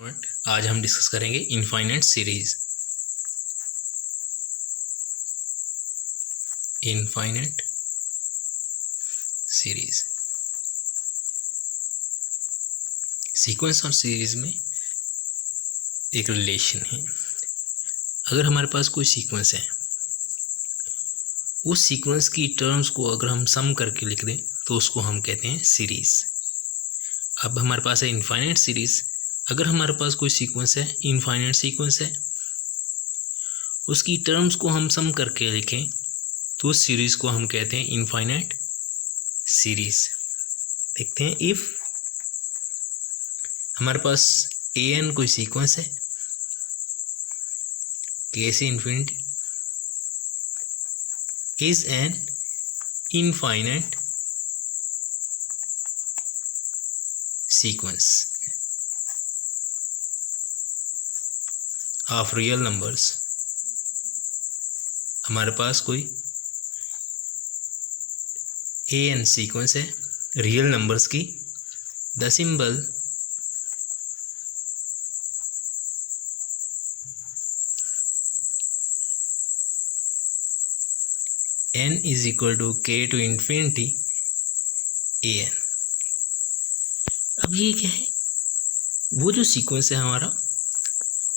आज हम डिस्कस करेंगे infinite series. Infinite series sequence और सीरीज में एक रिलेशन है। अगर हमारे पास कोई सीक्वेंस है, उस सीक्वेंस की टर्म्स को अगर हम सम करके लिख दें तो उसको हम कहते हैं सीरीज। अब हमारे पास है इनफाइनाइट सीरीज। अगर हमारे पास कोई सीक्वेंस है, इनफाइनाइट सीक्वेंस है, उसकी टर्म्स को हम सम करके लिखें तो उस सीरीज को हम कहते हैं इनफाइनाइट सीरीज। देखते हैं, इफ हमारे पास ए एन कोई सीक्वेंस है, के से infinity, is an infinite sequence of real numbers. हमारे पास कोई ए एन सीक्वेंस है रियल नंबर्स की। The symbol n is equal to k to infinity a n. अब ये क्या है, वो जो सीक्वेंस है हमारा,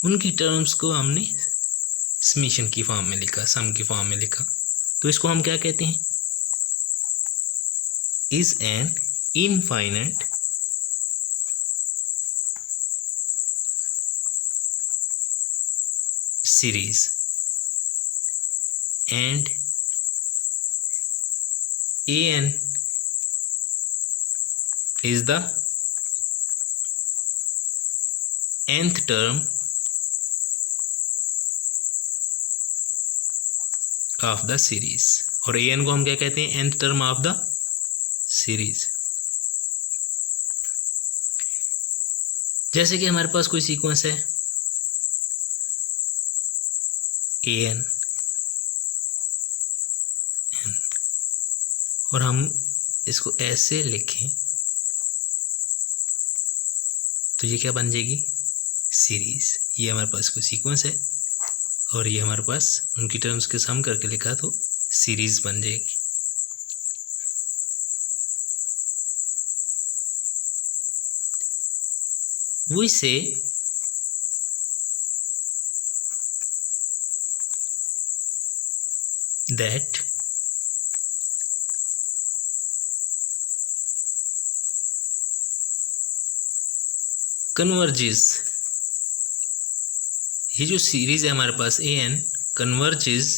उनकी टर्म्स को हमने समेशन की फॉर्म में लिखा, सम की फॉर्म में लिखा, तो इसको हम क्या कहते हैं, is an infinite series and a n is the nth term of the series। और ए एन को हम क्या कहते हैं, nth term of the series। जैसे कि हमारे पास कोई सीक्वेंस है ए एन, और हम इसको ऐसे लिखें तो ये क्या बन जाएगी, सीरीज। ये हमारे पास कोई सीक्वेंस है और ये हमारे पास उनकी टर्म्स के सम करके लिखा तो सीरीज बन जाएगी। We say that कन्वर्जेस, ये जो सीरीज है हमारे पास A N converges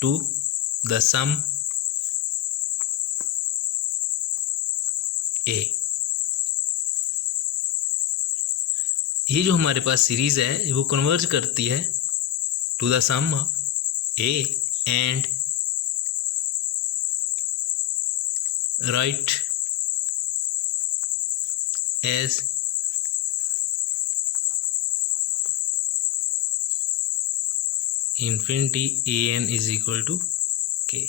to the sum ए। ये जो हमारे पास सीरीज है वो कन्वर्ज करती है to the sum a and right as infinity a n is equal to k।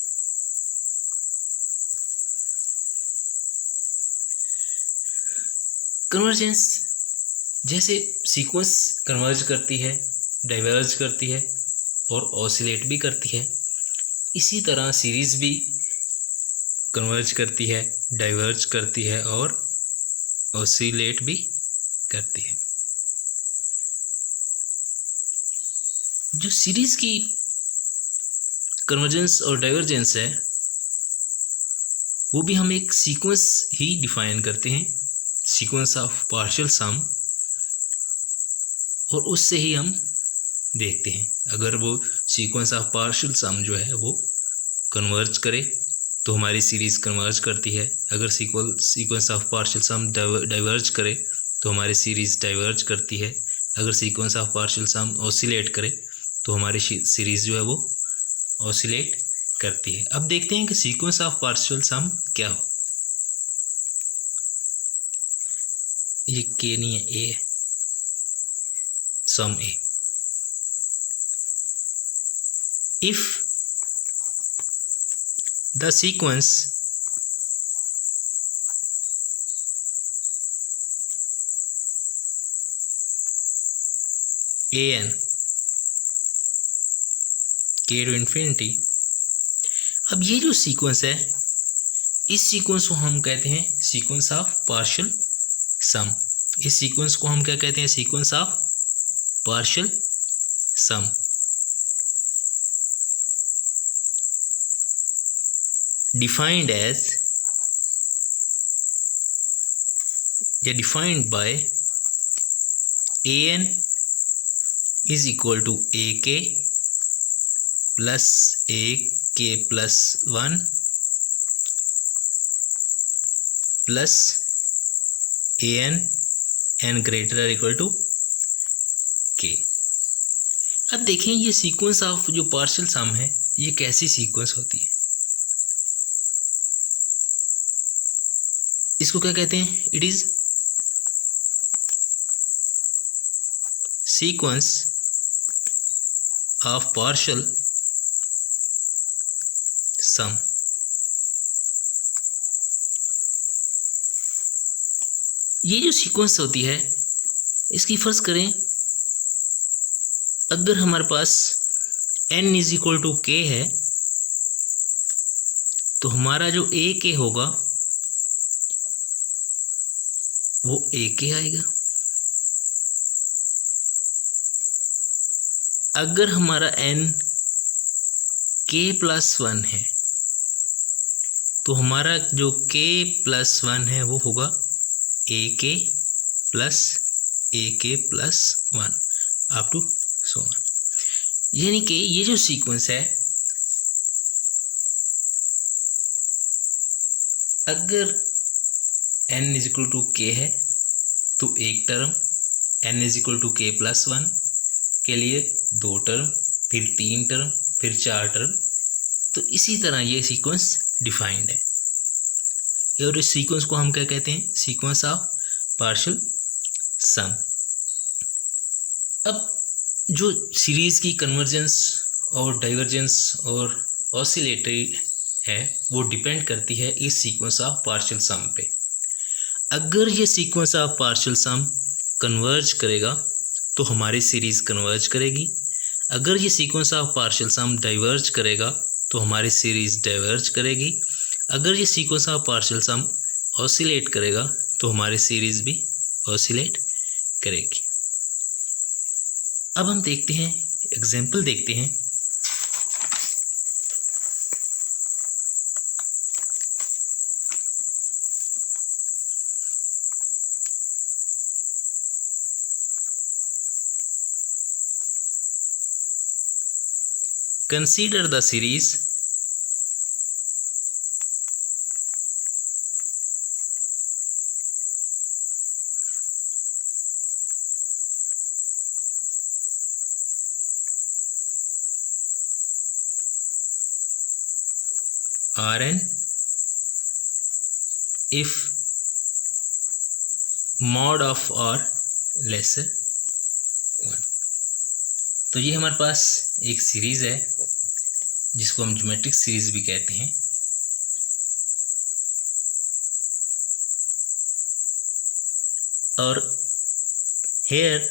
Convergence, जैसे सीक्वेंस कन्वर्ज करती है, डाइवर्ज करती है और ऑसिलेट भी करती है, इसी तरह सीरीज भी कन्वर्ज करती है, डाइवर्ज करती है और ऑसिलेट भी करती है। जो सीरीज की कन्वर्जेंस और डाइवर्जेंस है वो भी हम एक सीक्वेंस ही डिफाइन करते हैं, सीक्वेंस ऑफ पार्शियल सम, और उससे ही हम देखते हैं अगर वो सीक्वेंस ऑफ पार्शियल सम जो है वो कन्वर्ज करे तो हमारी सीरीज कन्वर्ज करती है, अगर sequence of partial sum diverge करे तो हमारी सीरीज डाइवर्ज करती है, अगर sequence of partial sum oscillate करे तो हमारी सीरीज जो है वो ऑसिलेट करती है। अब देखते हैं कि सीक्वेंस ऑफ पार्शियल सम क्या हो। ये के नहीं है, ए है, sum a. If the sequence a n k to infinity. अब ये जो सीक्वेंस है, इस सीक्वेंस को हम कहते हैं सीक्वेंस ऑफ पार्शियल सम। इस सीक्वेंस को हम क्या कहते हैं? Sequence of partial sum. Defined as या defined by a n is equal to a k plus a k plus 1 plus a n greater और इक्वल टू के। अब देखें ये सीक्वेंस ऑफ जो पार्शियल सम है, ये कैसी सीक्वेंस होती है? इसको क्या कहते हैं? It is sequence of partial sum. ये जो सीक्वेंस होती है, इसकी फर्ज करें अगर हमारे पास n इज इक्वल टू के है, तो हमारा जो ए के होगा वो ए के आएगा। अगर हमारा n k प्लस 1 है, तो हमारा जो k प्लस 1 है वो होगा a k plus 1 up to so on. यानी कि ये जो सीक्वेंस है, अगर n इज इक्वल टू के है तो एक term, n is equal to k plus 1 के लिए 2 टर्म, फिर 3 टर्म, फिर 4 टर्म। तो इसी तरह ये सीक्वेंस डिफाइंड है, और इस सीक्वेंस को हम क्या कहते हैं? सीक्वेंस ऑफ पार्शियल सम। अब जो सीरीज की कन्वर्जेंस और डाइवर्जेंस और ऑसिलेटरी है, वो डिपेंड करती है इस सीक्वेंस ऑफ पार्शियल सम पे। अगर ये sequence of partial sum converge करेगा तो हमारी सीरीज कन्वर्ज करेगी। अगर ये sequence of partial sum diverge करेगा तो हमारी सीरीज डाइवर्ज करेगी। अगर ये sequence of partial sum oscillate करेगा तो हमारी सीरीज भी ऑसिलेट करेगी। अब हम देखते हैं, एग्जाम्पल देखते हैं। Consider the series Rn if mod of r lesser 1। तो ये हमारे पास एक सीरीज है जिसको हम ज्योमेट्रिक सीरीज भी कहते हैं। और हेयर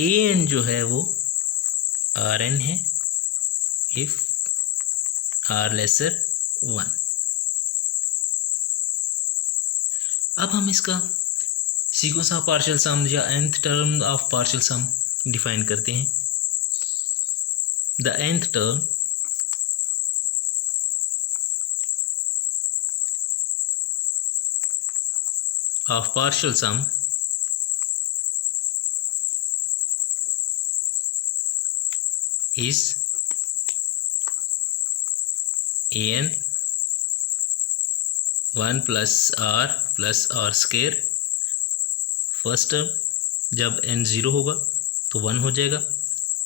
ए एन जो है वो आर एन है इफ आर लेसर 1। अब हम इसका सीक्वेंस ऑफ पार्शियल सम या nth term of partial sum define करते हैं। The nth term of partial sum is an 1 plus r square। First term जब n 0 होगा तो 1 हो जाएगा,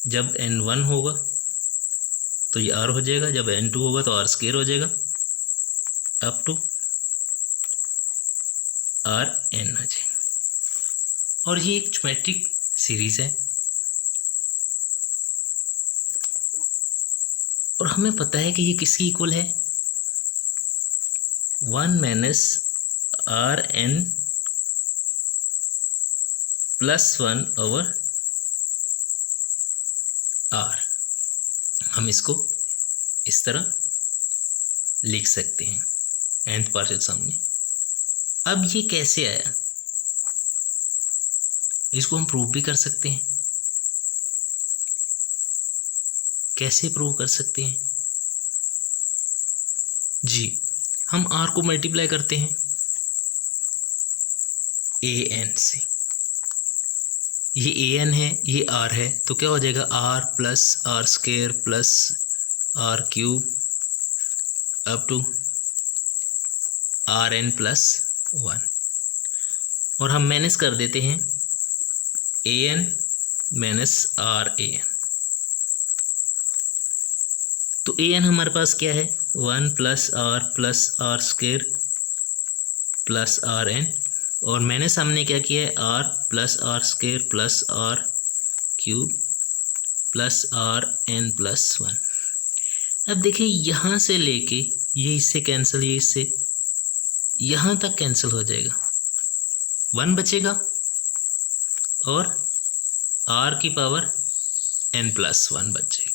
जब n 1 होगा तो ये r हो जाएगा, जब n 2 होगा तो r स्क्वायर हो जाएगा अप टू आर एन आ जाएगा। और ये एक ज्योमेट्रिक सीरीज है और हमें पता है कि ये किसकी इक्वल है? 1 माइनस आर एन +1/r। हम इसको इस तरह लिख सकते हैं nth पार्शियल सम में। अब ये कैसे आया, इसको हम प्रूव भी कर सकते हैं। कैसे प्रूव कर सकते हैं जी, हम r को मल्टीप्लाई करते हैं an से। ये an है, ये r है, तो क्या हो जाएगा r plus r square plus r cube up to rn plus 1। और हम माइनस कर देते हैं an माइनस ran। तो an हमारे पास क्या है 1 plus r square plus rn, और माइनस हमने क्या किया है r plus r square plus r cube plus rn plus 1। अब देखिए यहाँ से लेके ये इससे कैंसिल, ये इससे यहाँ तक कैंसिल हो जाएगा, 1 बचेगा और r की पावर n प्लस 1 बच जाएगा।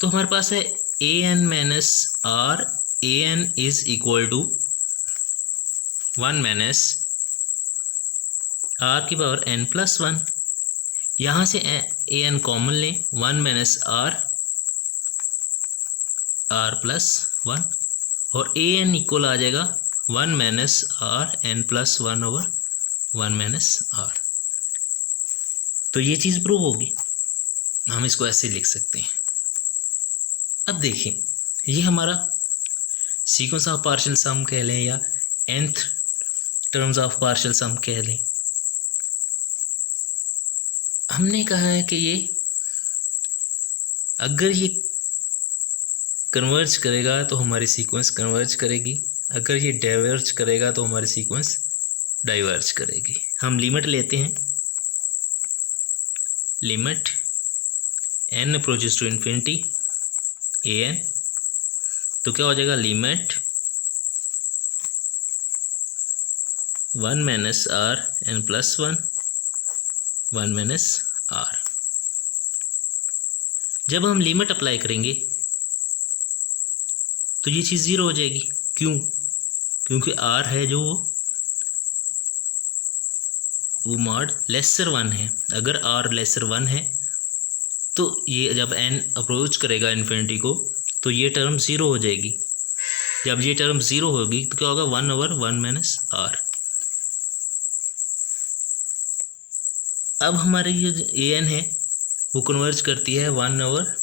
तो हमारे पास है an minus r, an is equal to 1 minus r की पावर n प्लस 1। यहाँ से an कॉमन लें, 1 माइनस r प्लस 1, और an इक्वल आ जाएगा 1 minus r n plus 1 over 1 minus r। तो ये चीज़ प्रूव होगी, हम इसको ऐसे लिख सकते हैं। अब देखिए, ये हमारा सीक्वेंस ऑफ पार्शियल सम कह लें या nth टर्म्स ऑफ पार्शियल सम कह लें। हमने कहा है कि ये अगर ये कन्वर्ज करेगा तो हमारी सीक्वेंस कन्वर्ज करेगी, अगर ये डाइवर्ज करेगा तो हमारी सीक्वेंस डाइवर्ज करेगी। हम लिमिट लेते हैं, limit n approaches to infinity an, तो क्या हो जाएगा limit 1 minus r n plus 1 1 minus r। जब हम लिमिट अप्लाई करेंगे तो ये चीज़ 0 हो जाएगी। क्यों? क्योंकि r है जो वो मॉड लेसर 1 है। अगर r लेसर 1 है तो ये जब n अप्रोच करेगा इन्फिनिटी को तो ये टर्म 0 हो जाएगी। जब ये टर्म 0 होगी तो क्या होगा 1 ओवर 1 माइनस r। अब हमारी ये an है वो कन्वर्ज करती है 1 ओवर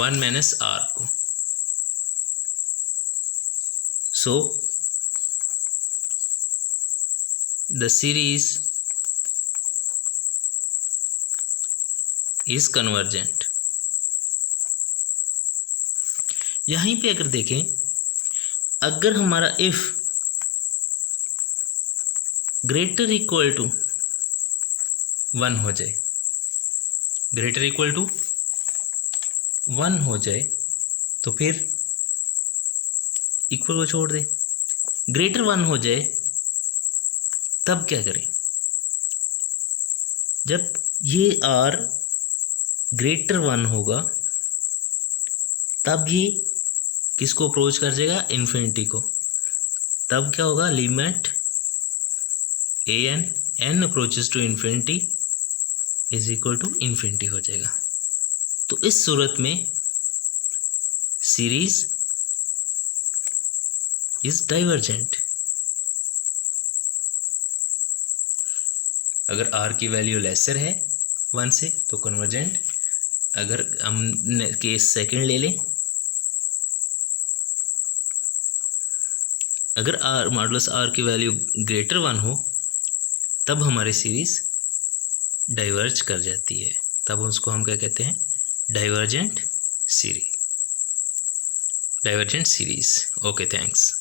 1 माइनस r को। So the series is convergent. यहीं पे अगर देखें, अगर हमारा इफ ग्रेटर इक्वल टू 1 हो जाए, ग्रेटर इक्वल टू 1 हो जाए तो फिर इक्वल को छोड़ दें, ग्रेटर 1 हो जाए तब क्या करें? जब ये r ग्रेटर 1 होगा तब ये किसको अप्रोच कर जाएगा? इन्फिनिटी को। तब क्या होगा? Limit an n approaches to infinity is equal to infinity हो जाएगा। तो इस सूरत में सीरीज इज डाइवर्जेंट। अगर r की वैल्यू लेसर है 1 से तो कन्वर्जेंट। अगर हम केस सेकंड ले लें, अगर r मॉडुलस r की वैल्यू ग्रेटर 1 हो तब हमारी सीरीज डाइवर्ज कर जाती है। तब उसको हम क्या कहते हैं? Divergent series. Divergent series. Okay, thanks.